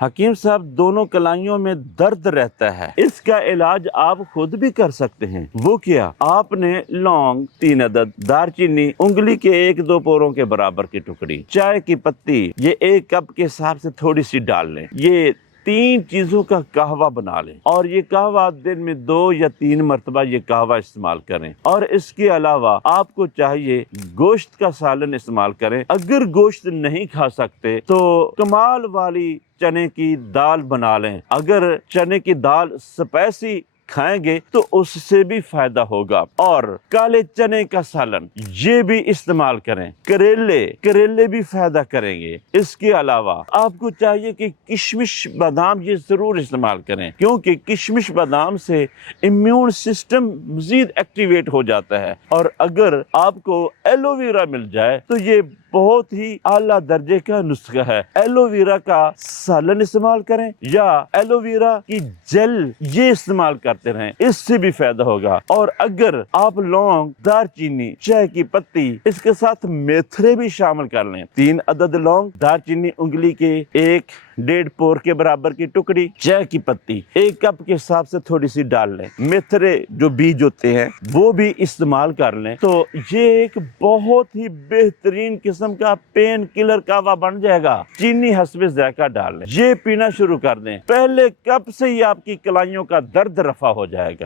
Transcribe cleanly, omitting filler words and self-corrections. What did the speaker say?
حکیم صاحب دونوں کلائیوں میں درد رہتا ہے، اس کا علاج آپ خود بھی کر سکتے ہیں۔ وہ کیا؟ آپ نے لونگ 3 عدد، دار چینی انگلی کے 1-2 پوروں کے برابر کی ٹکڑی، چائے کی پتی یہ 1 کپ کے حساب سے تھوڑی سی ڈال لیں، یہ 3 چیزوں کا قہوہ بنا لیں، اور یہ قہوہ دن میں 2 یا 3 مرتبہ یہ قہوہ استعمال کریں۔ اور اس کے علاوہ آپ کو چاہیے گوشت کا سالن استعمال کریں۔ اگر گوشت نہیں کھا سکتے تو کمال والی چنے کی دال بنا لیں۔ اگر چنے کی دال اسپائسی کھائیں گے تو اس سے بھی فائدہ ہوگا۔ اور کالے چنے کا سالن یہ بھی استعمال کریں۔ کریلے بھی فائدہ کریں گے۔ اس کے علاوہ آپ کو چاہیے کہ کشمش بادام یہ ضرور استعمال کریں، کیونکہ کشمش بادام سے امیون سسٹم مزید ایکٹیویٹ ہو جاتا ہے۔ اور اگر آپ کو ایلو ویرا مل جائے تو یہ بہت ہی اعلیٰ درجے کا نسخہ ہے۔ ایلو ویرا کا سالن استعمال کریں یا ایلو ویرا کی جیل یہ استعمال کرتے رہیں، اس سے بھی فائدہ ہوگا۔ اور اگر آپ لونگ، دار چینی، چائے کی پتی اس کے ساتھ میتھرے بھی شامل کر لیں، 3 عدد لونگ، دار چینی انگلی کے 1-1.5 پور کے برابر کی ٹکڑی، چائے کی پتی 1 کپ کے حساب سے تھوڑی سی ڈال لیں، میتھرے جو بیج ہوتے ہیں وہ بھی استعمال کر لیں، تو یہ ایک بہت ہی بہترین قسم کا پین کلر قہوہ بن جائے گا۔ چینی حسب ذائقہ ڈال لیں، یہ پینا شروع کر دیں، پہلے کپ سے ہی آپ کی کلائیوں کا درد رفع ہو جائے گا۔